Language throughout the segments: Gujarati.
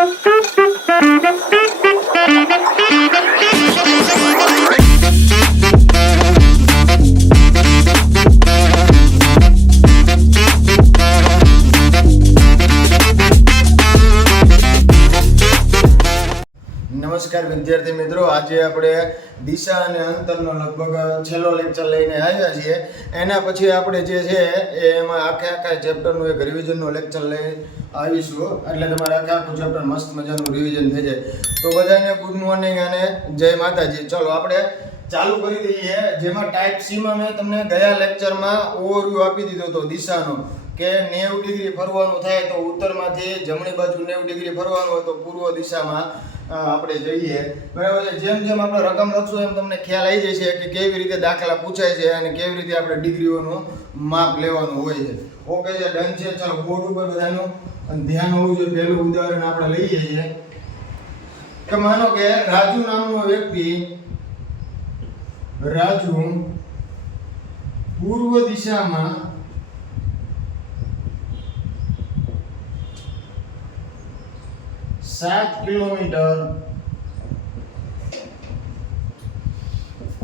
નમસ્કાર વિદ્યાર્થી મિત્રો, આજે આપણે દિશા અને અંતરનો લગભગ છેલ્લો લેક્ચર લઈને આવ્યા છીએ. એના પછી આપણે જે છે એમાં આખા ચેપ્ટરનું એક રિવિઝનનું લેક્ચર લઈ આવીશું, એટલે તમારે આખું ચેપ્ટર મસ્ત મજાનું રિવિઝન થઈ જાય. તો બધાને ગુડ મોર્નિંગ અને જય માતાજી. ચલો આપણે ચાલુ કરી દઈએ. જેમાં ટાઈપ સીમાં મેં તમને ગયા લેક્ચરમાં ઓવરવ્યૂ આપી દીધો હતો દિશાનો, કે 90 ડિગ્રી ફરવાનું થાય તો ઉત્તરમાંથી જમણી બાજુ 90 ડિગ્રી ફરવાનું હોય તો પૂર્વ દિશામાં આપણે જઈએ. બરાબર છે. જેમ જેમ આપણે રકમ લખશું એમ તમને ખ્યાલ આવી જશે કે કેવી રીતે દાખલા પૂછાય છે અને કેવી રીતે આપણે ડિગ્રીઓનું માપ લેવાનું હોય છે. ઓકે છે, ડન છે. ચાલો બોર્ડ ઉપર બધાનું ધ્યાન હોવું જોઈએ. પહેલું ઉદાહરણ આપણે લઈએ છીએ કે માનો કે રાજુ નામનો વ્યક્તિ પૂર્વ દિશામાં 7 કિલોમીટર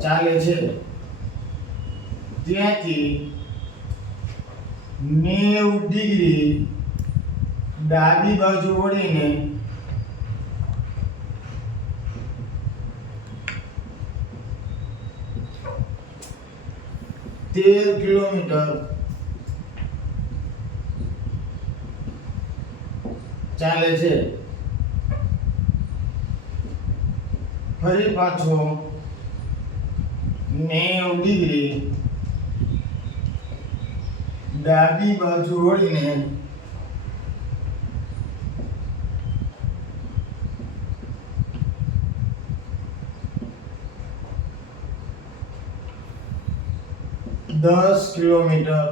ચાલે છે. ત્યાંથી 90 ડિગ્રી ડાબી બાજુ વળીને 13 કિલોમીટર ચાલે છે. ફરી પાછો 90 ડિગ્રી ડાબી બાજુ વળીને 10 કિલોમીટર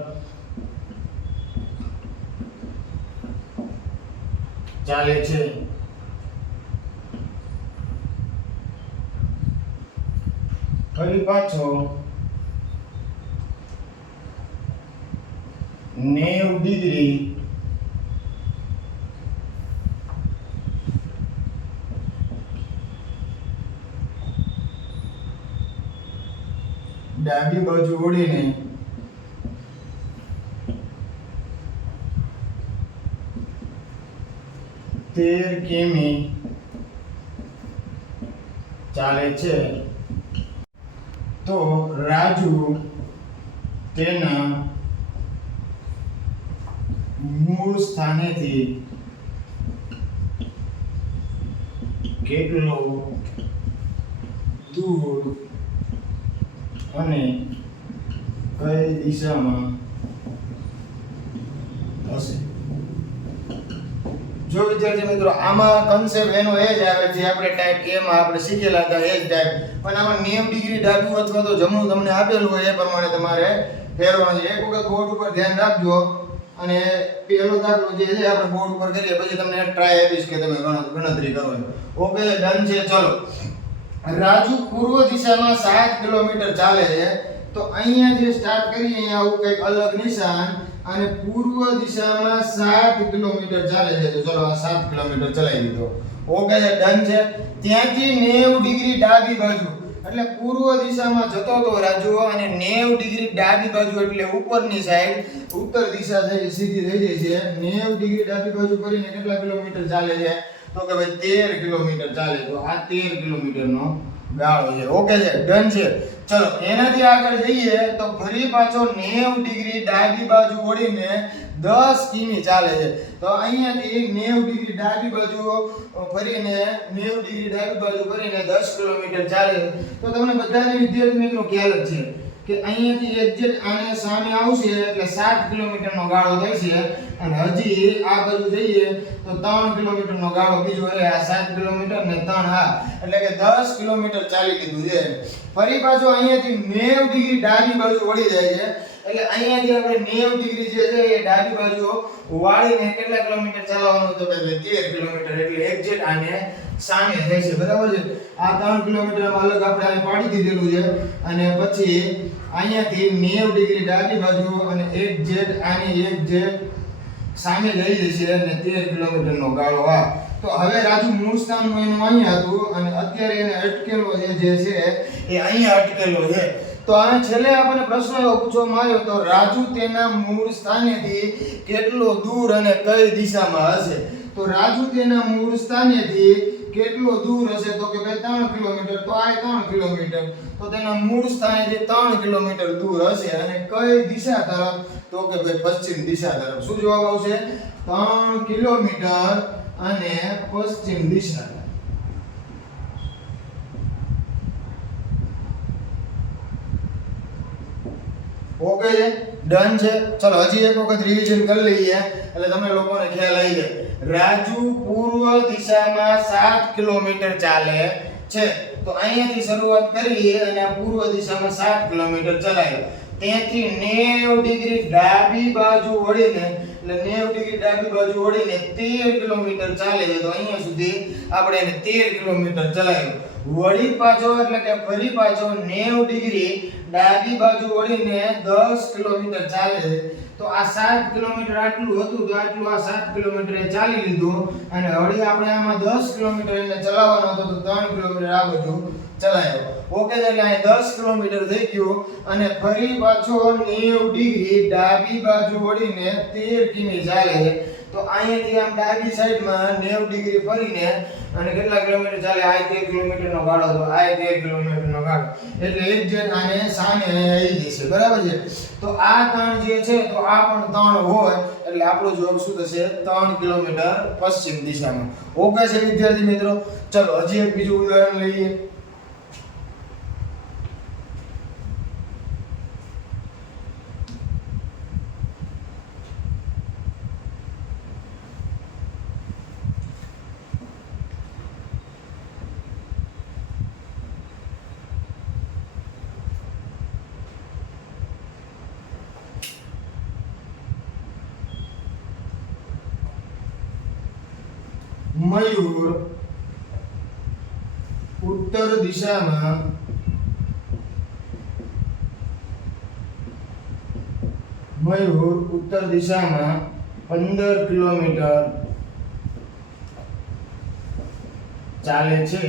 ચાલે છે. ફરી પાછો 90 ડિગ્રી ડાબી બાજુ વળીને 13 કિમી ચાલે છે. તો રાજુ તેના મૂળ સ્થાનેથી કેટલો દૂર અને કઈ દિશામાં હશે? જો વિદ્યાર્થી મિત્રો, આમાં કન્સેપ્ટ એનો એ જ આવે છે આપણે ટાઈપ એ માં આપણે શીખેલા હતા એ જ ટાઈપ, પણ આમાં 90 ડિગ્રી ડાબું અથવા તો જમણું તમને આપેલું હોય એ પ્રમાણે તમારે ફેરવવાનું છે. એક વખત બોર્ડ ઉપર ધ્યાન રાખજો અને પહેલો દાખલો જે છે આપણે બોર્ડ ઉપર કરીએ, પછી તમને ટ્રાય આપીશ કે તમે ગણતરી કરો. ઓકે, ડન છે. ચલો, રાજુ પૂર્વ દિશામાં 7 કિલોમીટર ચાલે છે. તો અહીંયા જે સ્ટાર્ટ કરીએ અહીંયા આવું કંઈક અલગ નિશાન અને પૂર્વ દિશામાં 7 કિલોમીટર ચાલે છે. તો ચલો આ 7 કિલોમીટર ચલાવી દીધો. ઓકે છે, ડન છે. ત્યાંથી 90 ડિગ્રી ડાબી બાજુ, એટલે પૂર્વ દિશામાં જતો તો રાજુ અને 90 ડિગ્રી ડાબી બાજુ એટલે ઉપરની સાઈડ ઉત્તર દિશા થઈ સીધી થઈ જાય છે. 90 ડિગ્રી ડાબી બાજુ કરીને કેટલા કિલોમીટર ચાલે છે? તો કે ભાઈ 13 કિલોમીટર ચાલે. તો આ 13 કિલોમીટરનો ગાળો છે. ઓકે છે, ડન છે. ચલો એનાથી આગળ જઈએ તો ફરી પાછો 90 ડિગ્રી ડાબી બાજુ વળીને 10 કિમી ચાલે છે. તો અહીંયાથી 90 ડિગ્રી ડાબી બાજુ ફરીને 90 ડિગ્રી ડાબી બાજુ ફરીને 10 કિલોમીટર ચાલે. તો તમને બધાને વિદ્યાર્થી મિત્રો ખ્યાલ જ છે કે અહીંયાથી એક્ઝેક્ટ આને સામે આવશે એટલે 7 કિલોમીટરનો ગાળો થાય છે. અને હજી આ બાજુ જઈએ તો 3 કિલોમીટરનો ગાળો બીજો, એટલે આ 7 કિલોમીટર ને 3 આ એટલે કે 10 કિલોમીટર ચાલી લીધું છે. ફરી પાછો અહીંયાથી 90 ડિગ્રી ડાબી બાજુ વળી જાય છે. એટલે અહીંયાથી આપણે 90 ડિગ્રી જે છે એ ડાબી બાજુ વાળીને કેટલા કિલોમીટર ચાલવાનું? તો કે 13 કિલોમીટર, એટલે એક્ઝેક્ટ આને સામે થાય છે. બરાબર છે. આ 3 કિલોમીટર અલગ આપણે અહીં પાડી દીધેલું છે. અને પછી અહીંયાથી 90 ડિગ્રી ડાબી બાજુ અને એક્ઝેક્ટ આની એક્ઝેક્ટ સામે જઈ જશે અને 13 કિલોમીટરનો ગાળો. હા, તો હવે રાજુ મૂળ સ્થાન એનું અહીંયા હતું અને અત્યારે એને અટકેલો જે છે એ અહીંયા અટકેલો છે. તો આ છેલ્લે આપણને પ્રશ્ન એવો પૂછવામાં આવ્યો તો રાજુ તેના મૂળ સ્થાનેથી કેટલો દૂર અને કઈ દિશામાં હશે. તો રાજુ તેના મૂળ સ્થાનેથી કેટલો દૂર હશે તો કે ભાઈ 3 કિલોમીટર. તો આ 3 કિલોમીટર, તો તેના મૂળ સ્થાનેથી 3 કિલોમીટર દૂર હશે અને કઈ દિશા તરફ તો કે ભાઈ પશ્ચિમ દિશા તરફ. શું જવાબ આવશે? 3 કિલોમીટર અને પશ્ચિમ દિશા. ઓકે છે, ડન છે. ચલો હજી એક વખત રિવિઝન કરી લઈએ એટલે તમને લોકોને ખ્યાલ આવી જાય. રાજુ પૂર્વ દિશામાં 7 કિલોમીટર ચાલે છે. તો અહીંયાથી શરૂઆત કરી અને આ પૂર્વ દિશામાં 7 કિલોમીટર ચલાવ્યો. ત્યાંથી 90 ડિગ્રી ડાબી બાજુ વળીને એટલે 90 ડિગ્રી ડાબી બાજુ વળીને 13 કિલોમીટર ચાલે છે. તો અહીંયા સુધી આપણે એને 13 કિલોમીટર ચલાવ્યો. વળી પાછો એટલે કે ફરી પાછો 90 ડિગ્રી ડાબી બાજુ વળીને 10 કિલોમીટર ચાલે છે. તો આ 7 કિલોમીટર આટલું હતું તો આટલું આ 7 કિલોમીટર એ ચાલી લીધું અને વળી આપણે આમાં 10 કિલોમીટર એને ચલાવવાનો હતો તો 3 કિલોમીટર આ બધું ચલાવ્યો. ઓકે, એટલે અહીં 10 કિલોમીટર થઈ ગયું અને ફરી પાછો 90 ડિગ્રી ડાબી બાજુ વળીને 13 કિમી ચાલે છે. તો અહીંયાથી આમ ડાબી સાઈડમાં 90 ડિગ્રી ફરીને અને કેટલા કિલોમીટર ચાલે? આ 13 કિલોમીટરનો ગાળો. તો આ 13 કિલોમીટરનો ગાળો એટલે એક જે આને સામે આવી જશે. બરાબર છે. તો આ ત્રણ જે છે તો આ પણ 3 હોય એટલે આપણો જવાબ શું થશે? 3 કિલોમીટર પશ્ચિમ દિશામાં. ઓકે છે વિદ્યાર્થી મિત્રો. ચલો હજી એક બીજું ઉદાહરણ લઈએ. મયુર ઉત્તર દિશામાં 15 કિલોમીટર ચાલે છે.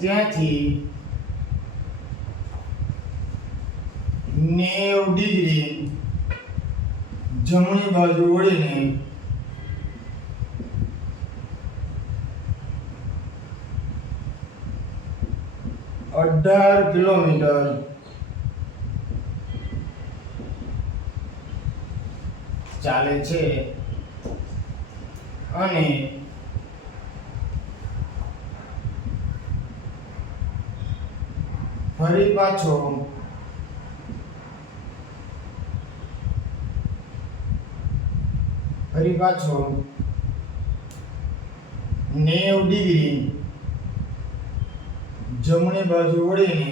ત્યાંથી 90 ડિગ્રી જમણી બાજુ વળીને 18 કિલોમીટર ચાલે છે અને ફરી પાછો 90 ડિગ્રી જમણી બાજુ વળીને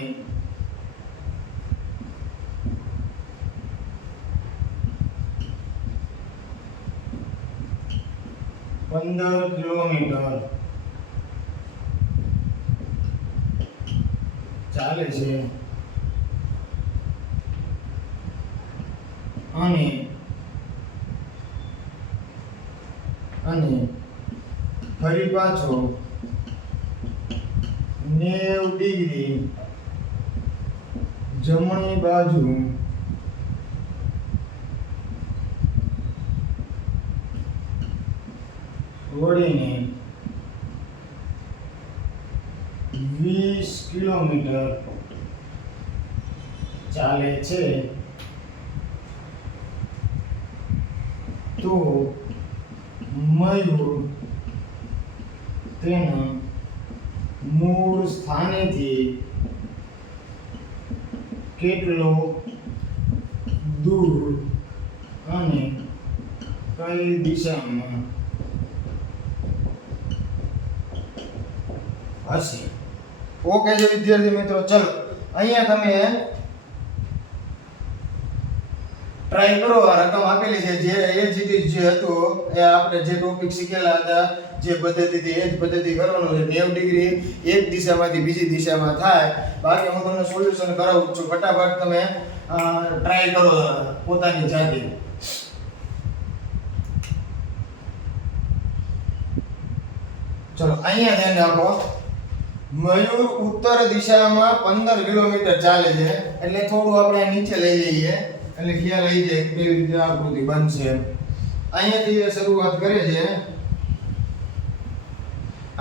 15 કિલોમીટર ચાલે છે અને ફરી પાછો 90 ડિગ્રી જમણી બાજુ વળીને 20 કિલોમીટર ચાલે છે. તો મયુર તેના મૂળ સ્થાનેથી કેટલો દૂર અને કઈ દિશામાં હશે? ઓકે છે વિદ્યાર્થી મિત્રો. ચલો અહીંયા તમે ટ્રાય કરો. આ રકમ આપેલી છે જે એજીટી જે હતું એ આપણે જે ટોપિક શીખેલા હતા જે પદ્ધતિથી એ જ પદ્ધતિ કરવાનું છે. 90 ડિગ્રી એક દિશામાંથી બીજી દિશામાં થાય. બાકી હું તમને સોલ્યુશન કરાવું છું. ફટાફટ તમે ટ્રાય કરો પોતાની જાતે. ચલો અહીંયા ધ્યાન રાખો, મયુર ઉત્તર દિશામાં 15 કિલોમીટર ચાલે છે, એટલે થોડું આપણે નીચે લઈ લઈએ એટલે ખ્યાલ આવી જાય કે કેવી રીતે આકૃતિ બનશે. અહીંયાથી શરૂઆત કરે છે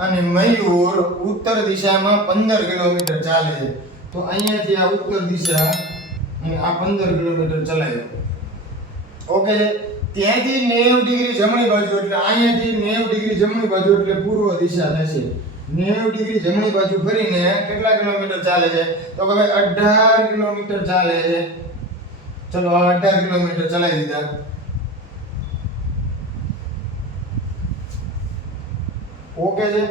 અને મયુર ઉત્તર દિશામાં 15 કિલોમીટર ચાલે છે, તો અહીંયાથી આ ઉત્તર દિશા અને આ 15 કિલોમીટર ચલાવ્યો. ઓકે, ત્યાંથી 90 ડિગ્રી જમણી બાજુ એટલે અહીંયાથી 90 ડિગ્રી જમણી બાજુ એટલે પૂર્વ દિશા થશે. 90 ડિગ્રી જમણી બાજુ ફરીને કેટલા કિલોમીટર ચાલે છે? તો કે ભાઈ 18 કિલોમીટર ચાલે છે. ચલો આ 18 કિલોમીટર ચલાવી દીધા. ઓકે છે.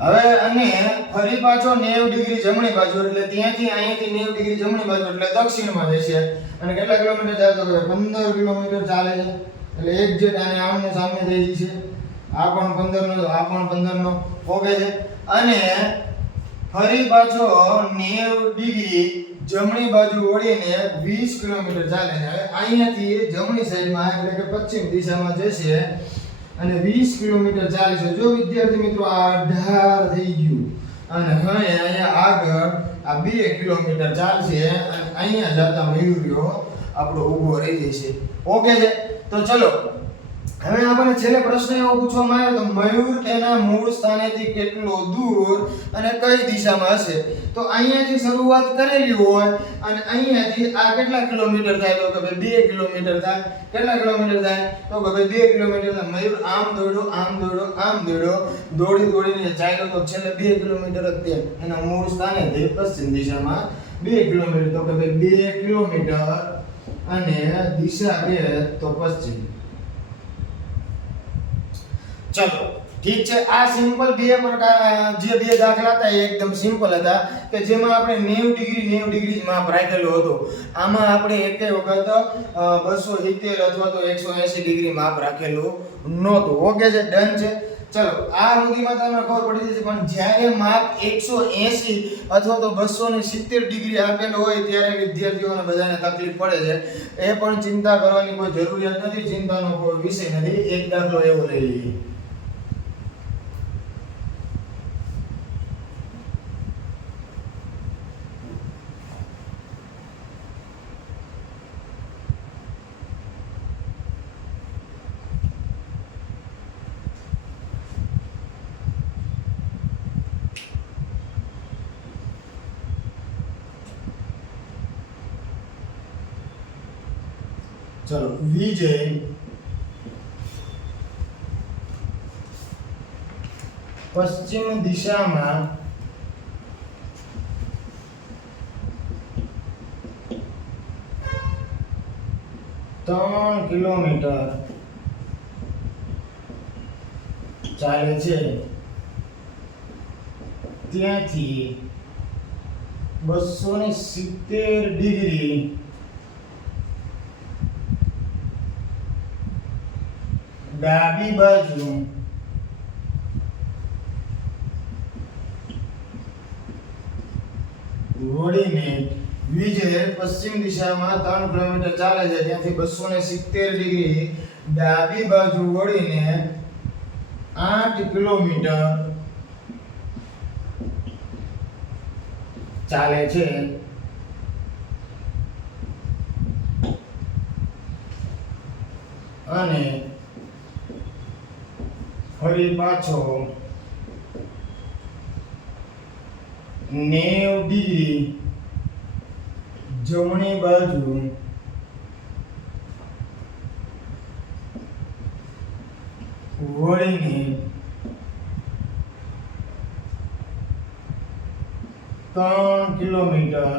હવે અને ફરી પાછો 90 ડિગ્રી જમણી બાજુ એટલે ત્યાંથી અહીંયાથી 90 ડિગ્રી જમણી બાજુ એટલે દક્ષિણમાં જશે અને કેટલા કિલોમીટર ચાલે? તો 15 કિલોમીટર ચાલે છે. એટલે એક્ઝેક્ટ આને આમને સામને થઈ જશે. આ પણ 15 નો, આ પણ 15 નો. ઓકે છે. અને ફરી પાછો 90 ડિગ્રી જમણી બાજુ વળીને 20 કિલોમીટર ચાલે છે. હવે અહીંયાથી જમણી સાઈડમાં એટલે કે પશ્ચિમ દિશામાં જશે અને 20 કિલોમીટર ચાલે છે. જો વિદ્યાર્થી મિત્રો આ 18 થઈ ગયું અને હવે અહીંયા આગળ આ 2 કિલોમીટર ચાલશે અને અહીંયા જતા મયુરીઓ આપણો ઊભો રહી જશે. ઓકે છે. તો ચલો હવે આપણે છેલ્લે પ્રશ્ન એવો પૂછવામાં આવ્યો તો મયુર તેના મૂળ સ્થાનેથી કેટલો દૂર અને કઈ દિશામાં હશે? તો અહીંયાથી શરૂઆત કરેલી હોય અને અહીંયાથી આ કેટલા કિલોમીટર થાય? તો કે ભાઈ 2 કિલોમીટર થાય. કેટલા કિલોમીટર થાય? તો કે ભાઈ 2 કિલોમીટર થાય. મયુર આમ દોડ્યો, આમ દોડ્યો, આમ દોડ્યો, દોડીને ચાલ્યો તો છેલ્લે 2 કિલોમીટર જ તે એના મૂળ સ્થાનેથી પશ્ચિમ દિશામાં 2 કિલોમીટર. તો કે ભાઈ 2 કિલોમીટર અને દિશા કે તો પશ્ચિમ. ચલો ઠીક છે. આ સિમ્પલ બે પ્રકાર જે બે દાખલા હતા એ એકદમ સિમ્પલ હતા કે જેમાં આપણે 90 ડિગ્રી માપ રાખેલો હતો. આમાં આપણે એકે વખત 270 અથવા તો 180 ડિગ્રી માપ રાખેલું નહોતું. ઓકે છે, ડન છે. ચલો આ સુધીમાં તમને ખબર પડી જશે. પણ જ્યારે માપ 180 અથવા તો 270 ડિગ્રી આપેલો હોય ત્યારે વિદ્યાર્થીઓને બધાને તકલીફ પડે છે. એ પણ ચિંતા કરવાની કોઈ જરૂરિયાત નથી, ચિંતાનો કોઈ વિષય નથી. એક દાખલો એવો લઈ લઈએ. ચલો વિજય પશ્ચિમ દિશામાં 3 કિલોમીટર ચાલે છે. ત્યાંથી 270 ડિગ્રી ડાબી બાજુ વળીને વિજય પશ્ચિમ દિશામાં 3 કિલોમીટર ચાલે છે. ત્યાંથી 270 ડિગ્રી ડાબી બાજુ વળીને 8 કિલોમીટર ચાલે છે. અને ફરી પાછો 90 ડિગ્રી જમણી બાજુ વળીને 3 કિલોમીટર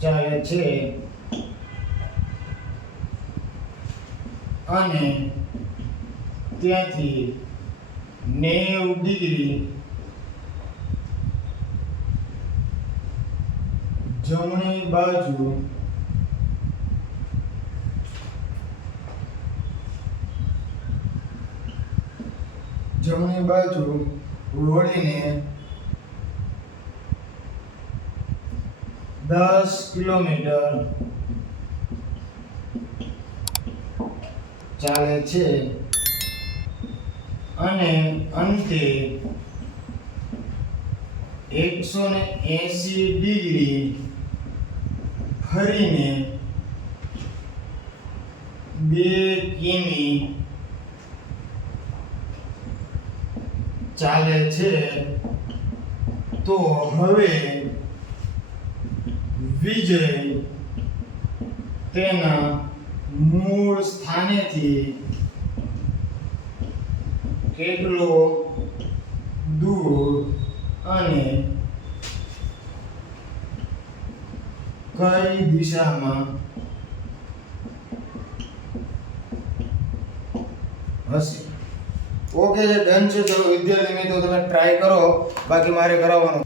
ચાલે છે. અને ત્યાંથી 90 ડિગ્રી જમણી બાજુ વળીને 10 કિલોમીટર ચાલે છે. અને અંતે 180 ડિગ્રી ફરીને 2 કિમી ચાલે છે, તો હવે વિજય તેના મૂળ સ્થાનેથી કેટલો દૂર અને કઈ દિશામાં હશે? ઓકે છે, ડન છે. ચલો વિદ્યાર્થી મિત્રો તમે ટ્રાય કરો, બાકી મારે કરાવવાનું.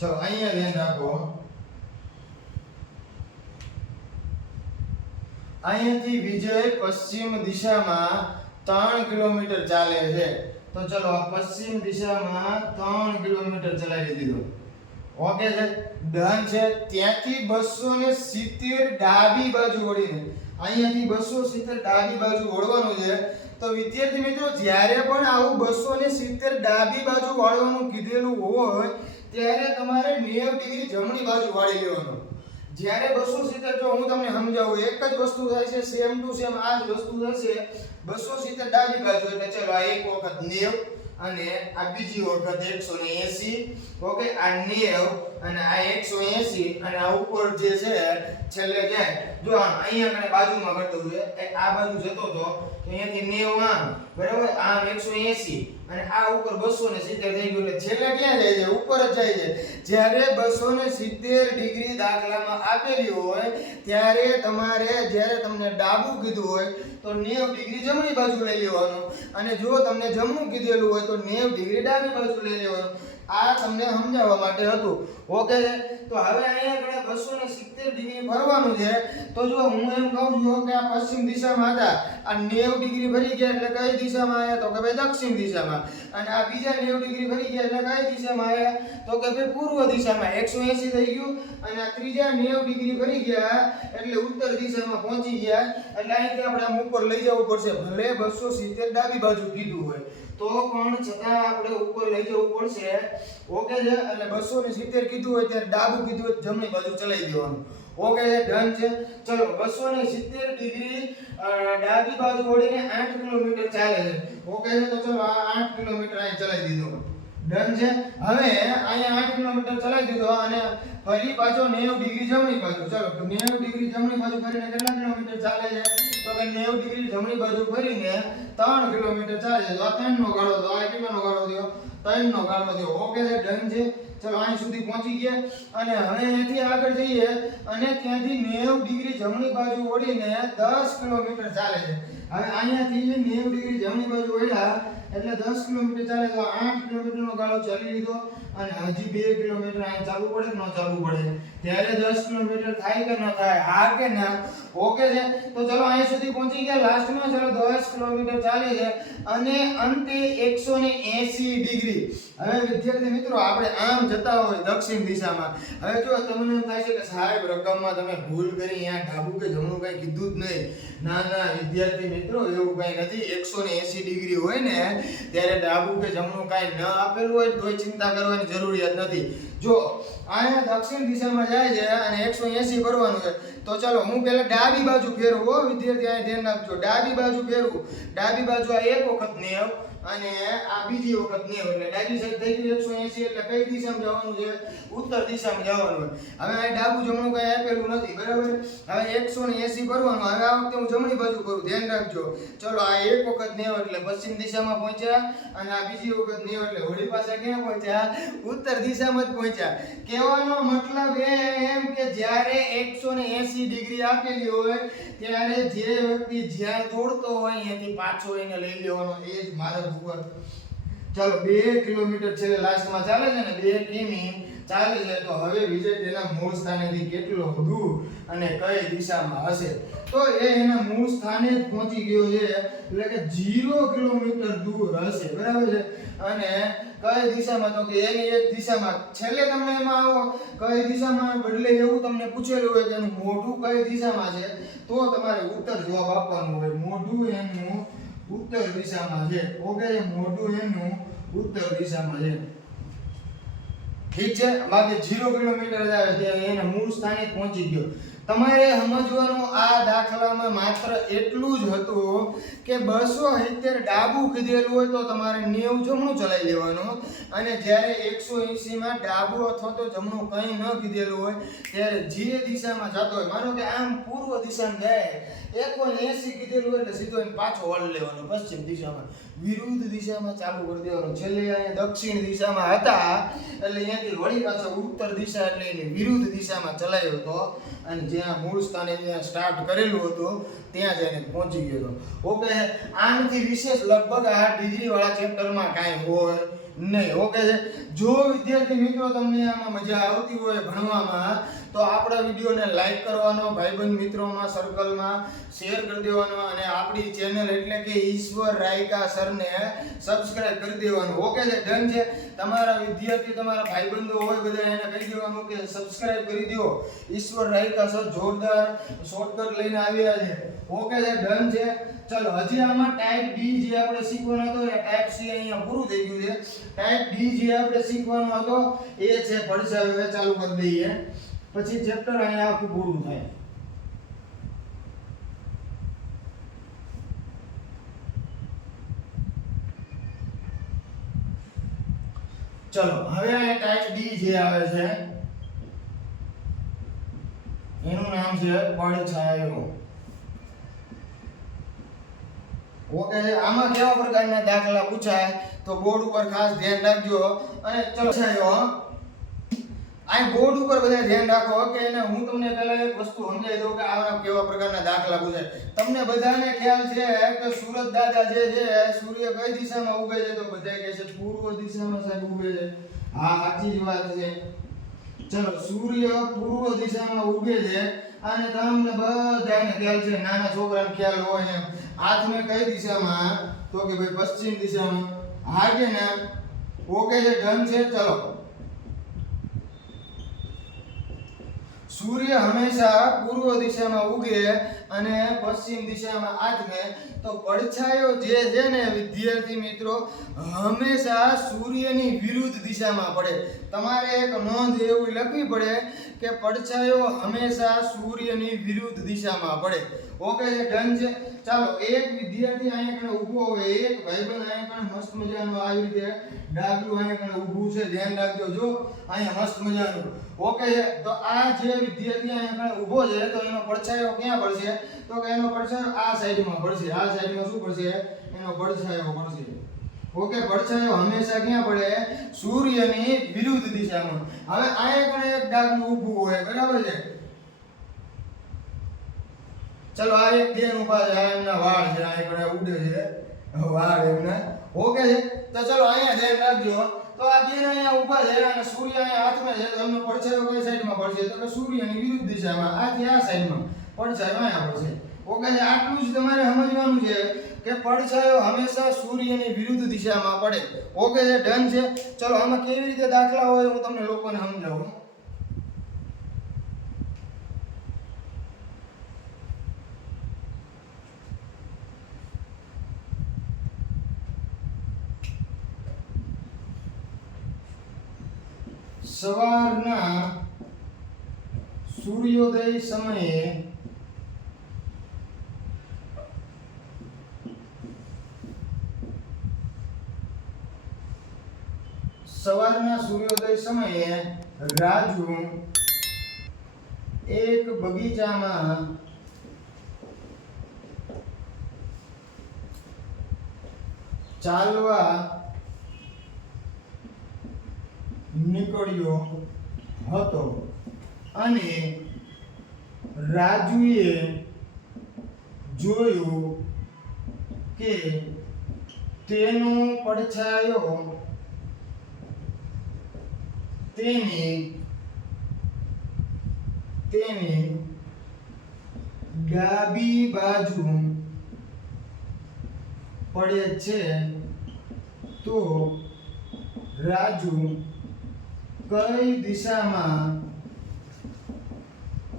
ચલો અહીંયા ધ્યાન રાખો, અહીંયાથી વિજય પશ્ચિમ દિશામાં 3 કિલોમીટર ચાલે છે. તો ચલો આ પશ્ચિમ દિશામાં 3 કિલોમીટર ચલાવી દીધો. ઓકે છે, ડન છે. ત્યાંથી 270 ડાબી બાજુ વળીને અહીંયાથી 270 ડાબી બાજુ વળવાનું છે. તો વિદ્યાર્થી મિત્રો જ્યારે પણ આવું 270 ડાબી બાજુ વાળવાનું કીધેલું હોય ત્યારે તમારે 90 ડિગ્રી જમણી બાજુ વાળી લેવાનું. જ્યારે 270, જો હું તમને સમજાવું, એક જ વસ્તુ થાય છે, સેમ ટુ સેમ આ જ વસ્તુ થશે. 270 ડાબી બાજુ એટલે ચલો આ એક વખત 90 અને આ બીજી વખત 180. ઓકે, આ 90 અને આ 180 અને આ ઉપર જે છે છેલ્લે જાય. જો અહીંયા કને બાજુમાં કરતો છે, આ બાજુ જતો તો અહીંયાથી 90 આમ, બરાબર, આમ 180 અને આ ઉપર 270 થઈ ગયું. એટલે છેલ્લે ક્યાં જાય છે? ઉપર જ જાય છે. જ્યારે 270 ડિગ્રી દાખલામાં આપેલી હોય ત્યારે તમારે, જ્યારે તમને ડાબું કીધું હોય તો 90 ડિગ્રી જમણી બાજુ લઈ લેવાનું, અને જો તમને જમણું કીધેલું હોય તો 90 ડિગ્રી ડાબી બાજુ લઈ લેવાનું. આ તમને સમજાવવા માટે હતું. ઓકે, તો હવે અહીંયા આપણે 270 ડિગ્રી ફરવાનું છે. તો જો હું એમ કહું છું કે આ પશ્ચિમ દિશામાં હતા, આ 90 ડિગ્રી ફરી ગયા એટલે કઈ દિશામાં આવ્યા? તો કે ભાઈ દક્ષિણ દિશામાં. અને આ બીજા 90 ડિગ્રી ફરી ગયા એટલે કઈ દિશામાં આવ્યા? તો કે ભાઈ પૂર્વ દિશામાં. 180 થઈ ગયું અને આ ત્રીજા 90 ડિગ્રી ફરી ગયા એટલે ઉત્તર દિશામાં પહોંચી ગયા. એટલે અહીંથી આપણે આમ ઉપર લઈ જવું પડશે. ભલે 270 ડાબી બાજુ કીધું હોય તો પણ છતાં આપણે ઉપર લઈ જવું પડશે. ઓકે છે, એટલે 270 કીધું હોય ત્યારે ડાબું કીધું હોય જમણી બાજુ ચલાવી દેવાનું. ઓકે છે, ડન છે. ચલો 270 ડિગ્રી ડાબી બાજુ વળીને 8 કિલોમીટર ચાલે છે. ઓકે છે, તો ચલો આ 8 કિલોમીટર અહીં ચલાવી દીધો. ડન છે. હવે અહીંયા 8 કિલોમીટર ચલાવી દીધો અને ફરી પાછો 90 ડિગ્રી જમણી બાજુ. ચલો 90 ડિગ્રી જમણી બાજુ ફરીને કેટલા કિલોમીટર ચાલે છે? તો કે 90 ડિગ્રી જમણી બાજુ ફરીને 3 કિલોમીટર ચાલે છે. તો આ 3 નો ગાળો, તો આ કેટલાનો ગાળો થયો? 3 નો ગાળો થયો. ઓકે છે, ડન છે. ચલો અહીં સુધી પહોંચી ગયા અને હવે અહીંથી આગળ જઈએ અને ત્યાંથી 90 ડિગ્રી જમણી બાજુ વળીને 10 કિલોમીટર ચાલે છે. હવે અહીંયાથી 90 ડિગ્રી જમણી બાજુ વળ્યા એટલે 10 કિલોમીટર ચાલે, તો 8 કિલોમીટરનો ગાળો ચાલી લીધો અને હજી 2 કિલોમીટર અહીં ચાલવું પડે કે ન ચાલવું પડે? ત્યારે 10 કિલોમીટર થાય કે ન થાય? હા કે ના? ઓકે છે, તો ચલો અહીં સુધી પહોંચી ગયા. લાસ્ટમાં ચલો 10 કિલોમીટર ચાલે છે અને અંતે 180 ડિગ્રી. હવે વિદ્યાર્થી મિત્રો આપણે આમ જતા હોય દક્ષિણ દિશામાં. હવે જો તમને એમ થાય છે કે સાહેબ રકમમાં તમે ભૂલ કરી, અહીંયા ડાબું કે જમણું કઈ કીધું જ નહીં. ના ના વિદ્યાર્થી મિત્રો, એવું કઈ નથી. 180 ડિગ્રી હોય ને ત્યારે ડાબું કે જમણું કઈ ન આપેલું હોય તો ચિંતા કરવાની જરૂરિયાત નથી. જો અહીંયા દક્ષિણ દિશામાં જાય છે અને 180 કરવાનું છે, તો ચાલો હું પહેલા ડાબી બાજુ ફેરવું. હો વિદ્યાર્થી, અહીં ધ્યાન રાખજો. ડાબી બાજુ ફેરવું. ડાબી બાજુ આ એક વખત 90 અને આ બીજી વખત 90 એટલે ડાબી સાઈડ થઈ ગયું 180. એટલે કઈ દિશામાં જવાનું છે? ઉત્તર દિશામાં જવાનું. હવે આ ડાબું જમણું કઈ આપેલું નથી, બરાબર. હવે 180 કરવાનું. હવે આ વખતે હું જમણી બાજુ કરું, ધ્યાન રાખજો. ચલો આ એક વખત 90 એટલે પશ્ચિમ દિશામાં પહોંચ્યા અને આ બીજી વખત 90 એટલે વળી પાછા ક્યાં પહોંચ્યા? ઉત્તર દિશામાં જ પહોંચ્યા. કહેવાનો મતલબ એમ કે જ્યારે 180 ડિગ્રી આપેલી હોય ત્યારે જે વ્યક્તિ જ્યાં દોડતો હોય અહીંયાથી પાછો એને લઈ લેવાનો. એ જ મારા ઉપર. ચાલો 2 કિલોમીટર છેલ્લે લાસ્ટમાં ચાલે છે ને, 2 કિમી ચાલે છે. તો હવે વિજય તેના મૂળ સ્થાનેથી કેટલો દૂર અને કઈ દિશામાં હશે? તો એ એના મૂળ સ્થાને જ પહોંચી ગયો છે, એટલે કે 0 કિલોમીટર દૂર હશે, બરાબર છે. અને કઈ દિશામાં? તો કે એની એક દિશામાં. છેલ્લે તમને એમાં આવો કઈ દિશામાં બદલે એવું તમને પૂછેલું હોય કે એનું મોઢું કઈ દિશામાં છે, તો તમારે ઉત્તર જવાબ આપવાનું હોય. મોઢું એનું ઉત્તર દિશામાં છે. ઓકે, મોઢું એનું ઉત્તર દિશામાં છે. ઠીક છે. બાકી 0 કિલોમીટર જ આવે ત્યારે એના મૂળ સ્થાને પહોંચી ગયો. તમારે સમજવાનું આ દાખલામાં માત્ર એટલું જ હતું કે 270 ડાબું કીધેલું હોય તો તમારે 90 જમણું ચલાવી લેવાનું, અને જ્યારે 180 માં ડાબું અથવા તો જમણું કંઈ ન કીધેલું હોય ત્યારે જે દિશામાં જતો હોય, માનો કે આમ પૂર્વ દિશામાં જાય, 180 કીધેલું હોય એટલે સીધો એને પાછો વળી લેવાનો પશ્ચિમ દિશામાં, વિરુદ્ધ દિશામાં ચાલુ કરી દેવાનું. છેલ્લે અહીંયા દક્ષિણ દિશામાં હતા એટલે અહીંયાથી વળી પાછો ઉત્તર દિશા એટલે એની વિરુદ્ધ દિશામાં ચલાવ્યો હતો, અને જ્યાં મૂળ સ્થાને જ્યાં સ્ટાર્ટ કરેલું હતું ત્યાં જઈને પહોંચી ગયો હતો. ઓકે, આનાથી વિશેષ લગભગ આ ડિગ્રી વાળા ચેપ્ટરમાં કાંઈ હોય નહીં. ઓકે છે. જો વિદ્યાર્થી મિત્રો તમને આમાં મજા આવતી હોય ભણવામાં, તો આપણા વિડીયોને લાઈક કરવાનો, ભાઈબંધ મિત્રોમાં સર્કલમાં શેર કરી દેવાનો, અને આપણી ચેનલ એટલે કે ઈશ્વર રાયકા સરને સબસ્ક્રાઇબ કરી દેવાનું. ઓકે છે, ડન છે. તમારા વિદ્યાર્થી તમારા ભાઈબંધો હોય બધા એને કહી દેવાનું કે સબસ્ક્રાઇબ કરી દો. ઈશ્વર રાયકા સર જોરદાર શોર્ટકટ લઈને આવ્યા છે. ઓકે છે, ડન છે. ચલો, હજી આમાં ટાઈપ ડી જે આપણે શીખવાનો હતો એ ટાઈપ સી અહીંયા પૂરું થઈ ગયું છે. ટાઈપ ડી જે આપણે શીખવાનો હતો એ છે પડછાયો. ચાલુ કરી દઈએ પછી ચેપ્ટર અહીંયા આખું પૂરું થાય. ચલો, હવે આ ટાઈપ ડી જે આવે છે એનું નામ છે પડછાયો. ઓકે, આમાં કેવા પ્રકારના દાખલા પૂછાય તો બોર્ડ ઉપર ખાસ ધ્યાન રાખજો. અને ચલો છાયો, આ બોર્ડ ઉપર બધા ધ્યાન રાખો કે એને હું તમને પહેલા એક વસ્તુ સમજાવી દઉં કે આવા કેવા પ્રકારના દાખલા પૂછાય. તમને બધાને ખ્યાલ છે કે સૂરજ દાદા જે છે સૂર્ય કઈ દિશામાં ઉગે છે? તો બધા કહે છે પૂર્વ દિશામાં સાહેબ ઉગે છે. હા, સાચી જ વાત છે. ચલો, સૂર્ય પૂર્વ દિશામાં ઉગે છે, અને તમને બધાને ખ્યાલ છે, નાના છોકરાને ખ્યાલ હોય એમ. હાથને કઈ દિશામાં? તો કે ભાઈ પશ્ચિમ દિશામાં. હા કે ના? ઓકે છે, ડન છે. ચલો, સૂર્ય હંમેશા પૂર્વ દિશામાં ઉગે અને પશ્ચિમ દિશામાં આથમે, તો પડછાયો જે છે ને વિદ્યાર્થી મિત્રો હંમેશા સૂર્યની વિરુદ્ધ દિશામાં પડે. તમારે એક નોંધ એવી લખવી પડે કે પડછાયો હંમેશા સૂર્યની વિરુદ્ધ દિશામાં પડે. ઓકે છે, ડન છે. ચાલો, એક વિદ્યાર્થી અહીંયા કણે ઊભો હોય, એક ભાઈબંધ અહીંયા કણે મસ્ત મજાનું આવી રીતે ડાબલું અહીંયા કણે ઊભું છે, ધ્યાન રાખજો. જો અહીંયા મસ્ત મજાનું. ઓકે છે. તો આ જે વિદ્યાર્થી અહીંયા કણે ઊભો છે તો એનો પડછાયો ક્યાં પડશે? તો કે એનો પડછાયો આ સાઈડમાં પડશે. આ સાઈડમાં શું પડશે? એનો પડછાયો પડશે. ઓકે, પડછાયો હંમેશા ક્યાં પડે? સૂર્યની વિરુદ્ધ દિશામાં. હવે અહીંયા કણે એક ડાબલું ઊભું હોય, બરાબર છે. ચલો, આ એક બેન ઊભા છે, આ એમના વાળ છે, આ એકડે ઉડે છે વાળ એમના. ઓકે છે. તો ચલો અહીંયા ધ્યાન રાખજો. તો આ બેન અહીંયા ઊભા છે અને સૂર્ય અહીંયા હાથમાં છે, તો એમનો પડછાયો કઈ સાઈડમાં પડશે? તો કે સૂર્યની વિરુદ્ધ દિશામાં, આથી આ સાઈડમાં. પડછાયો અહીંયા પડશે. ઓકે છે. આટલું જ તમારે સમજવાનું છે કે પડછાયો હંમેશા સૂર્યની વિરુદ્ધ દિશામાં પડે. ઓકે છે, ડન છે. ચલો, આમાં કેવી રીતે દાખલા હોય હું તમને લોકોને સમજાવું. સવારના સૂર્યોદય સમયે રાજુ એક બગીચામાં ચાલવા નીકળ્યો હતો, અને રાજુએ જોયું કે તેનો પડછાયો તેની ડાબી બાજુ પડે છે તો રાજુ કઈ દિશામાં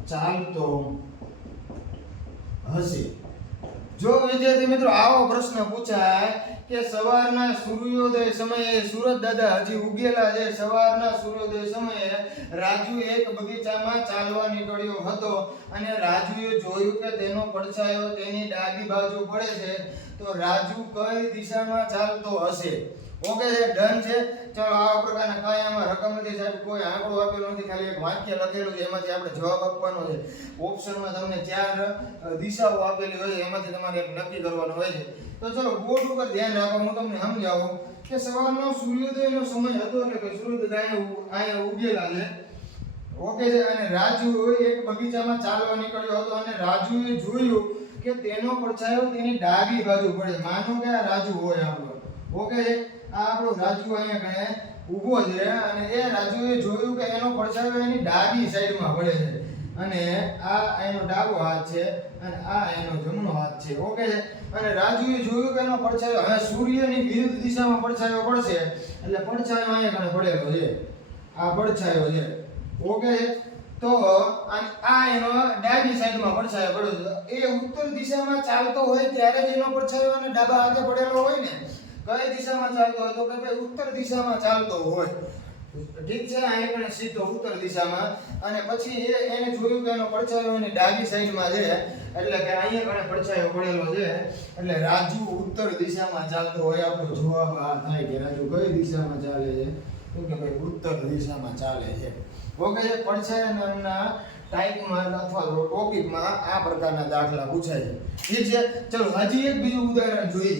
ચાલતો હશે? જો વિદ્યાર્થી મિત્રો આવો પ્રશ્ન પૂછાય કે સવારના સૂર્યોદય સમયે સુરત દાદા હજી ઉગેલા છે, સવારના સૂર્યોદય સમયે રાજુ એક બગીચામાં ચાલવા નીકળ્યો હતો અને રાજુએ જોયું કે તેનો પડછાયો તેની ડાબી બાજુ પડે છે તો રાજુ કઈ દિશામાં ચાલતો હશે? ઓકે છે, ડન છે. ચાલો આવા પ્રકારના કાંઈ આમાં રકમ નથી સાહેબ, કોઈ આંકડો આપેલો નથી, ખાલી એક વાક્ય લખેલું છે, એમાંથી આપણે જવાબ આપવાનો છે. ઓપ્શનમાં તમને 4 દિશાઓ આપેલી હોય એમાંથી તમારે એક નક્કી કરવાનો હોય છે. તો ચલો બોર્ડ ઉપર ધ્યાન રાખો, હું તમને સમજાવું કે સવારનો સૂર્યોદયનો સમય હતો એટલે કે સૂર્યોદય અહીંયા ઉગેલા છે. ઓકે છે. અને રાજુ એક બગીચામાં ચાલવા નીકળ્યો હતો અને રાજુએ જોયું કે તેનો પડછાયો તેની ડાબી બાજુ પડે. માનો કે આ રાજુ હોય આપણો. ઓકે છે. આ આપણો રાજુ અહીંયા કણે ઊભો છે અને એ રાજુએ જોયું કે એનો પડછાયો એની ડાબી સાઈડમાં પડે છે અને આ એનો ડાબો હાથ છે અને આ એનો જમણો હાથ છે. ઓકે છે. અને રાજુએ જોયું કે એનો પડછાયો હવે સૂર્યની વિરુદ્ધ દિશામાં પડછાયો પડશે એટલે પડછાયો અહીંયા કણે પડેલો છે, આ પડછાયો છે. ઓકે છે. તો આ એનો ડાબી સાઈડમાં પડછાયો પડ્યો છે. એ ઉત્તર દિશામાં ચાલતો હોય ત્યારે જ એનો પડછાયો અને ડાબા હાથે પડેલો હોય ને. કઈ દિશામાં ચાલતો હોય તો કે ભાઈ ઉત્તર દિશામાં ચાલતો હોય. ઠીક છે. આ એકને સીધો ઉત્તર દિશામાં અને પછી એને જોયું કે એનો પડછાયો એની ડાબી સાઈડમાં છે એટલે કે અહીંયા કણે પડછાયો પડેલો છે એટલે રાજુ ઉત્તર દિશામાં ચાલતો હોય. આપણો જવાબ આ થાય કે રાજુ કઈ દિશામાં ચાલે છે તો કે ભાઈ ઉત્તર દિશામાં ચાલે છે. ઓકે છે. પડછાયા નામના ટાઈપમાં અથવા તો ટોપિકમાં આ પ્રકારના દાખલા પૂછાય છે. ઠીક છે. ચલો હજી એક બીજું ઉદાહરણ જોઈએ.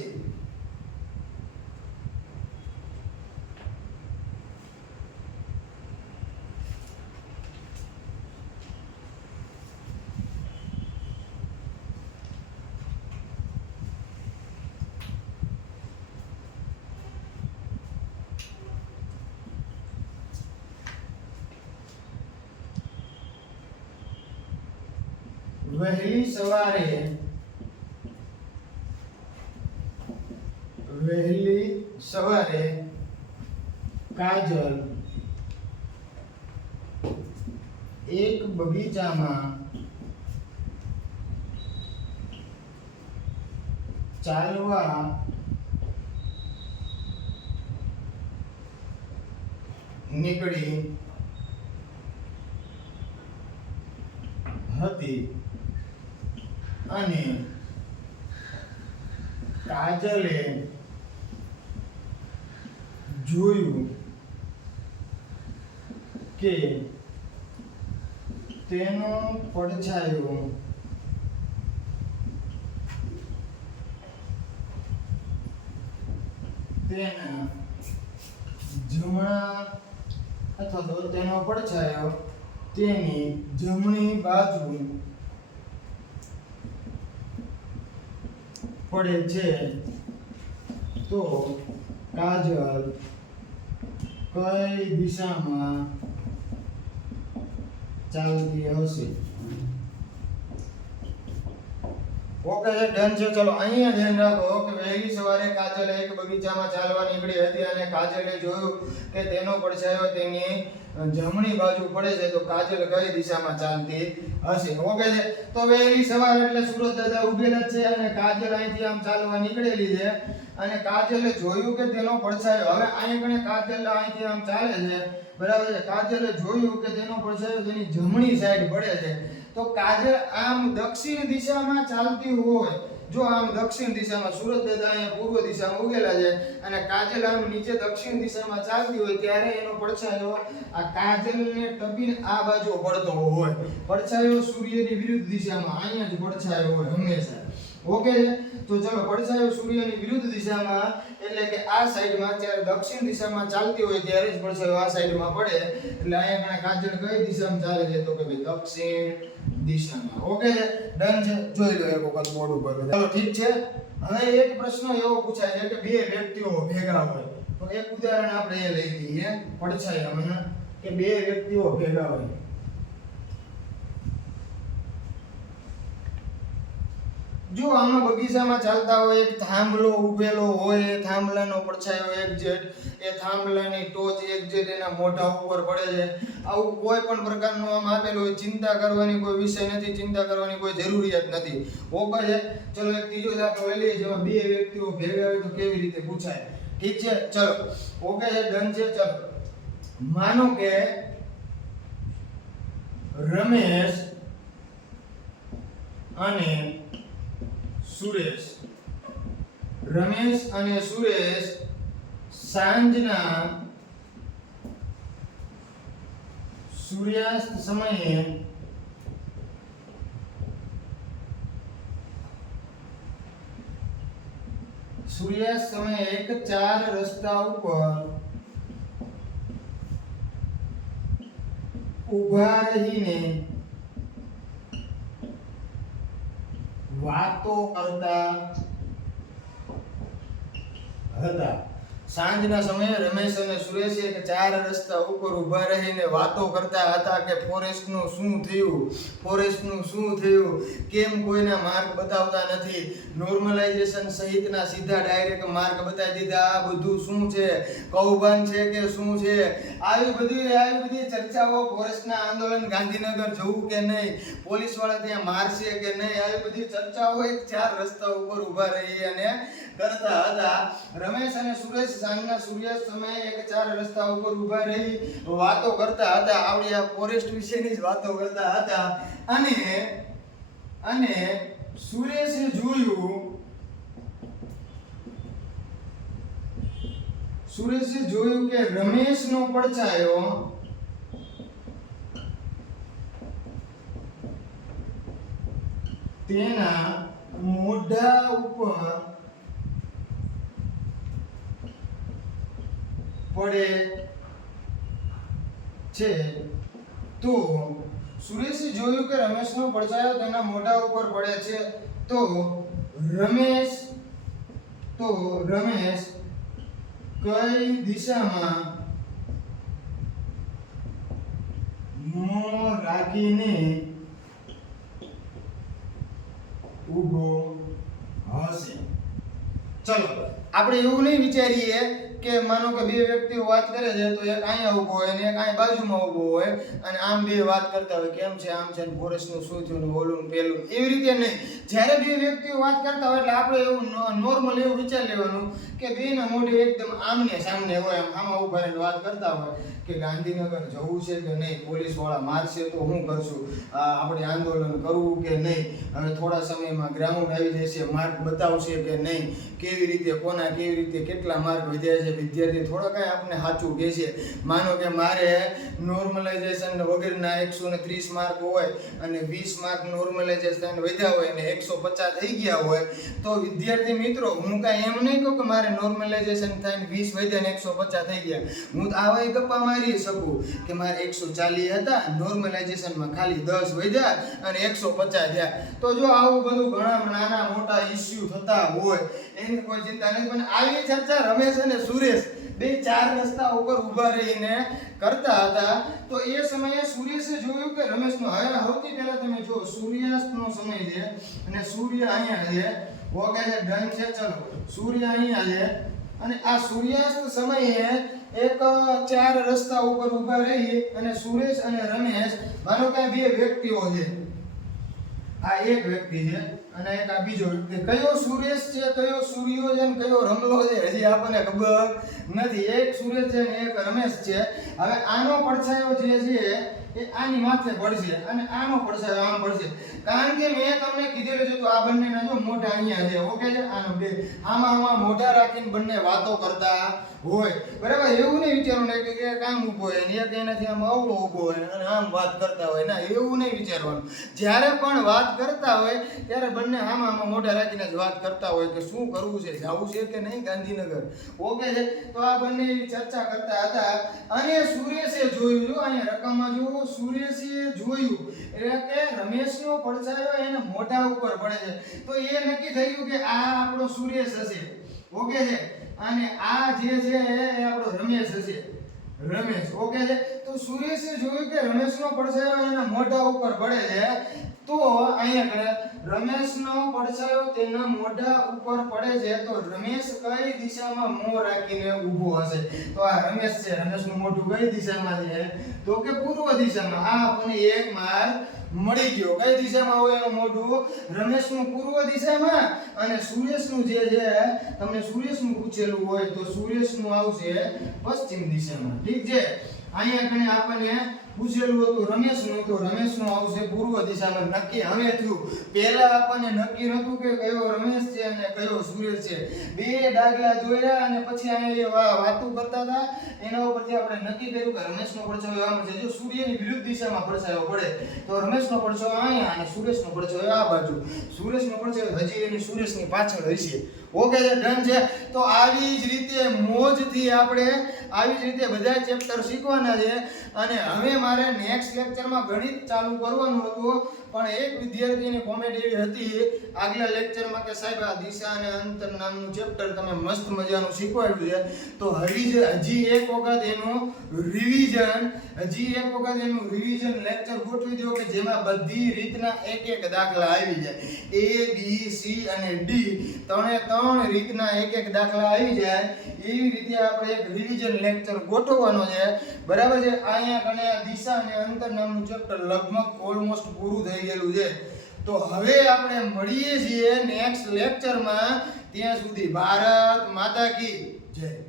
વહેલી સવારે કાજલ એક બગીચામાં ચાલવા નીકળી હતી અને કાજલે જોયું કે તેનો પડછાયો તેના જમણા અથવા તો તેનો પડછાયો તેની જમણી બાજુ પડે છે તો કાજલ કઈ દિશામાં ચાલતી હશે? ઓકે છે. ડન છે. ચલો અહીંયા ધ્યાન રાખો કે વહેલી સવારે કાજલ એક બગીચામાં ચાલવા નીકળી હતી અને કાજલે જોયું કે તેનો પડછાયો તેની જમણી બાજુ પડે છે તો કાજલ કઈ દિશામાં ચાલતી હશે? ઓકે છે. તો વહેલી સવાર એટલે સુરત દાદા ઉભેલા છે અને કાજલ અહીંથી આમ ચાલવા નીકળેલી છે અને કાજલે જોયું કે તેનો પડછાયો હવે અહીંયા કણે કાજલ અહીંથી આમ ચાલે છે, બરાબર છે. કાજલે જોયું કે તેનો પડછાયો તેની જમણી સાઈડ પડે છે તો કાજલ આમ દક્ષિણ દિશામાં ચાલતી હોય. જો આમ દક્ષિણ દિશામાં સુરત દાદા અહીંયા પૂર્વ દિશામાં ઉગેલા છે અને કાજલ આમ નીચે દક્ષિણ દિશામાં ચાલતી હોય ત્યારે એનો પડછાયો આ કાજલને ટપીને આ બાજુ પડતો હોય. પડછાયો સૂર્યની વિરુદ્ધ દિશામાં અહીંયા જ પડછાયો હોય હંમેશા. ઓકે છે. તો ચલો પડછાયો સૂર્યની વિરુદ્ધ દિશામાં એટલે કે આ સાઈડમાં જ્યારે દક્ષિણ દિશામાં ચાલતી હોય ત્યારે જ પડછાયો આ સાઈડમાં પડે એટલે અહીંયા કાજલ કઈ દિશામાં ચાલે છે તો કે ભાઈ દક્ષિણ દિશામાં. ઓકે છે. ડન છે. જોઈ લો એક વખત બોર્ડ ઉપર. ચાલો ઠીક છે. હવે એક પ્રશ્ન એવો પૂછાય છે કે બે વ્યક્તિઓ ભેગા હોય તો એક ઉદાહરણ આપણે એ લઈ લઈએ પડછાયામાં. કે બે વ્યક્તિઓ ભેગા હોય. જો આમાં બગીચામાં ચાલતા હોય, એક થાંભલો ઉભેલો હોય, થાંભલાનો પડછાયો એક્ઝેટ, એ થાંભલાની ટોચ એક્ઝેટ એના મોઢા ઉપર પડે છે. આવું કોઈ પણ પ્રકારનું આમ આપેલું હોય, ચિંતા કરવાની કોઈ વિષય નથી, ચિંતા કરવાની કોઈ જરૂરિયાત નથી. ઓકે છે. ચલો એક ત્રીજો દાખલો લઈ લઈએ જેમાં બે વ્યક્તિઓ ભેગા હોય તો કેવી રીતે પૂછાય. ઠીક છે. ચલો ઓકે છે, ડન છે. ચલો માનો કે રમેશ અને સુરેશ સાંજના સૂર્યાસ્ત સમયે એક 4 રસ્તા ઉપર ઊભા રહીને વાતો કરતા હતા. સાંજના સમયે રમેશ અને સુરેશ એક 4 રસ્તા ઉપર ઊભા રહીને વાતો કરતા હતા કે ફોરેસ્ટનું શું થયું, કેમ કોઈના માર્ક બતાવતા નથી, નોર્મલાઇઝેશન સહિતના સીધા ડાયરેક્ટ માર્ક બતાવી દીધા, આ બધું શું છે, કૌભાંડ છે કે શું છે, આવી બધી ચર્ચાઓ, ફોરેસ્ટના આંદોલન, ગાંધીનગર જવું કે નહીં, પોલીસ વાળા ત્યાં મારશે કે નહીં, આવી બધી ચર્ચાઓ એક 4 રસ્તા ઉપર ઊભા રહી અને કરતા હતા. રમેશ અને સુરેશ સાંજના સૂર્યાસ્ત સમયે એક 4 રસ્તા ઉપર ઊભા રહી વાતો કરતા હતા. આવડી આ ફોરેસ્ટ વિશેની જ વાતો કરતા હતા. અને સુરેશે જોયું કે રમેશનો પડછાયો તેના મોઢા ઉપર પડે છે. તો સુરેશે જોયું કે રમેશનો પડછાયો તેના મોઢા ઉપર પડે છે. તો રમેશ કઈ દિશામાં મોં રાખીને ઊભો હશે. ચલો આપણે એવું નહીં વિચારીએ કે માનો કે બે વ્યક્તિઓ વાત કરે છે તો એક અહીંયા ઊભો હોય અને એક અહીં બાજુમાં ઊભો હોય અને આમ બે વાત કરતા હોય, કેમ છે, આમ છે, ફોરેસ્ટનું શું થયું, ઓલું પેલું, એવી રીતે નહીં. જ્યારે બે વ્યક્તિઓ વાત કરતા હોય એટલે આપણે એવું નોર્મલ એવું વિચારી લેવાનું કે બેના મોઢે એકદમ આમને સામને હોય, આમાં ઊભા રહીને વાત કરતા હોય કે ગાંધીનગર જવું છે કે નહીં, પોલીસ વાળા મારશે તો શું કરશું, આપણે આંદોલન કરવું કે નહીં, હવે થોડા સમયમાં ગ્રાઉન્ડ આવી જશે, માર્ક બતાવશે કે નહીં, કેવી રીતે કેટલા માર્ક વધ્યા છે, વિદ્યાર્થી થોડા કાંઈ આપણને સાચું કહે છે. માનો કે મારે નોર્મલાઇઝેશન વગેરેના 130 માર્ક હોય અને 20 માર્ક નોર્મલાઇઝેશન વધ્યા હોય અને 150 થઈ ગયા હોય તો વિદ્યાર્થી મિત્રો હું કાંઈ એમ નહીં કહું કે મારે નોર્મલાઇઝેશન થઈને 20 વધ્યા ને 150 થઈ ગયા. હું આવા ગપ્પા મારી શકું કે મારે 140 હતા, નોર્મલાઇઝેશનમાં ખાલી 10 વધ્યા અને 150 થયા. તો જો આવું બધું ઘણા નાના મોટા ઇસ્યુ થતા હોય એની કોઈ ચિંતા નથી. પણ આવી ચર્ચા રમેશ અને સુરેશ બે 4 રસ્તા ઉપર ઊભા રહીને કરતા હતા. તો એ સમયે સુરેશે જોયું કે રમેશનો, હવે સૌથી પહેલા તમે જો સૂર્યાસ્તનો સમય છે અને સૂર્ય અહીંયા છે. ઓકે છે, ડન છે. ચલો સૂર્ય અહીંયા છે અને આ સૂર્યાસ્ત સમયે એક 4 રસ્તા ઉપર ઊભા રહી અને સુરેશ અને રમેશ, માનો કે બે વ્યક્તિઓ છે, આ એક વ્યક્તિ છે અને એક આ બીજો વ્યક્તિ. કયો સુરેશ છે, કયો સૂર્યો છે, કયો રમલો છે હજી આપણને ખબર નથી. એક સુરેશ છે અને એક રમેશ છે. હવે આનો પડછાયો જે છે એ આની માથે પડશે અને આનો પડછાયો આમ પડશે. કારણ કે મેં તમને કીધેલું છે તો આ બંનેના જો મોઢા અહીંયા છે. ઓકે છે, આનો બે આમાં મોઢા રાખીને બંને વાતો કરતા હોય, બરાબર. એવું નહીં વિચારવાનું કે કામ ઊભો હોય ને એક એનાથી આમ અવળો ઊભો હોય અને આમ વાત કરતા હોય, ના, એવું નહીં વિચારવાનું. જ્યારે પણ વાત કરતા હોય ત્યારે બંને આમાં મોઢા રાખીને જ વાત કરતા હોય કે શું કરવું છે, જવું છે કે નહીં ગાંધીનગર. ઓકે છે. તો આ બંને ચર્ચા કરતા હતા અને સુરેશે જોયું, જો અહીંયા રકમમાં જુઓ, સુરેશે જોયું એટલે કે રમેશનો પડછાયો એના મોઢા ઉપર પડે છે. તો એ નક્કી થયું કે આ આપણો સુરેશ હશે. ઓકે છે. અને આ જે છે એ આપણો રમેશ હશે, રમેશ. ઓકે છે. તો તો સુરેશે જોયું કે રમેશનો પડછાયો એના મોઢા ઉપર પડે છે. તો અહીંયા આગળ રમેશનો પડછાયો તેના મોઢા ઉપર પડે છે. તો રમેશ કઈ દિશામાં મોં રાખીને ઊભો હશે? તો આ રમેશ છે, રમેશનું મોઢું કઈ દિશામાં છે? તો કે પૂર્વ દિશામાં. આ આપણને એક માર્ક મળી ગયો. કઈ દિશામાં હોય એનું મોઢું? રમેશનું પૂર્વ દિશામાં. અને સુરેશનું જે છે, તમને સુરેશનું પૂછેલું હોય તો સુરેશનું આવશે પશ્ચિમ દિશામાં. ઠીક છે. અહીંયા કને આપણને પૂછેલું હતું રમેશનું, તો રમેશનું આવશે પૂર્વ દિશામાં. નક્કી હવે થયું. પહેલા આપણને નક્કી નહોતું કે કયો રમેશ છે અને કયો સુરેશ છે. બે દાખલા જોયા અને પછી અહીંયા વાતો કરતા હતા, એના ઉપરથી આપણે નક્કી કર્યું કે રમેશનો પડછાયો આમ છે. જો સૂર્યની વિરુદ્ધ દિશામાં પડછાયો પડે તો રમેશનો પડછાયો અહીંયા અને સુરેશનો પડછાયો આ બાજુ. સુરેશનો પડછાયો હજી એની સુરેશની પાછળ હશે. ઓકે છે, ડન છે. તો આવી જ રીતે મોજથી આપણે આવી જ રીતે બધા ચેપ્ટર શીખવાના છે. અને હવે મારે નેક્સ્ટ લેક્ચરમાં ગણિત ચાલુ કરવાનું હતું, પણ એક વિદ્યાર્થીની કોમેન્ટ એવી હતી આગલા લેક્ચરમાં કે સાહેબ આ દિશા અને અંતર નામનું ચેપ્ટર તમે મસ્ત મજાનું શીખવાડ્યું છે, તો હજી એક વખત એનું રિવિઝન લેક્ચર ગોઠવી દો કે જેમાં બધી રીતના એક દાખલા આવી જાય. A B C અને D ત્રણ રીતના એક દાખલા આવી જાય. એવી રીતે આપણે એક રિવિઝન લેક્ચર ગોઠવવાનો છે. બરાબર છે. અહીંયા કને દિશા અને અંતર નામનું ચેપ્ટર લગભગ ઓલમોસ્ટ પૂરું થઈ ગયેલું છે. તો હવે આપણે મળીએ છીએ નેક્સ્ટ લેક્ચરમાં. ત્યાં સુધી ભારત માતા કી જય.